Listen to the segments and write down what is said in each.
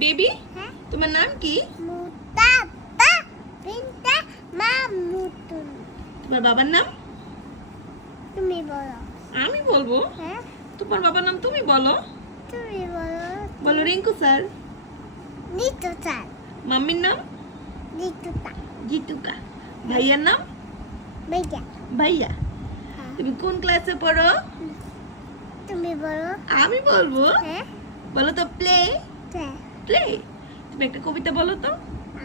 Baby হ্যাঁ তোমার নাম কি? মুতাবা বিনতে মামুতুন। তোমার বাবার নাম? তুমি বলো। আমি বলবো। হ্যাঁ তোমার বাবার নাম তুমি বলো। তুমি বলো। বলো রিঙ্কু স্যার। নিতু স্যার। মাম্মির নাম? নিতুতা। জিতুকা। ভাইয়ার নাম? বেজা। ভাইয়া। হ্যাঁ তুমি কোন ক্লাসে পড়ো? তুমি বলো। আমি বলবো। হ্যাঁ বলো তো প্লে। হ্যাঁ প্লে। তুমি একটা কবিতা বলো তো।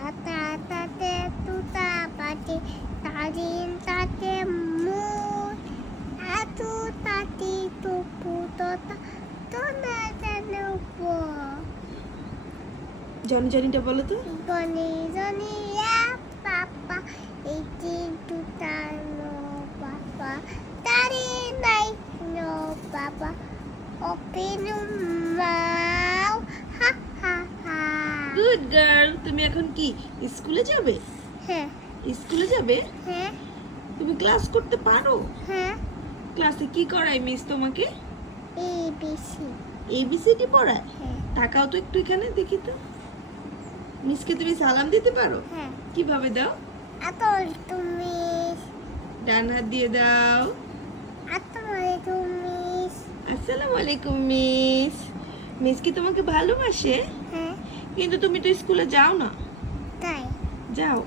আতা তাতে তুতা পাতে তারিন তাতে মুত আতু তাতি তুপু তোতা তোনা জানো পো জনি জনিটা বলো তো। গনি গনি ইয়া পাপা ইতি তুতা নো পাপা তারি নাই নো পাপা ওপেন মাউ হা হা হা। Good girl. তুমি এখন কি স্কুলে যাবে? হ্যাঁ স্কুলে যাবে? হ্যাঁ তুমি ক্লাস করতে পারো? হ্যাঁ ক্লাসে কি করায় মিস তোমাকে? এবিসি। এবিসিডি পড়ায়? হ্যাঁ তাকাও তো একটু এখানে দেখি তো। মিসকে তুমি সালাম দিতে পারো? হ্যাঁ কিভাবে দাও? আতল তুমি ডান হাত দিয়ে দাও। আতলে তুমি আসসালামু আলাইকুম মিস। মিস কি তোমাকে ভালোবাসে? হ্যাঁ কিন্তু তুমি তো স্কুলে যাও না। তাই যাও।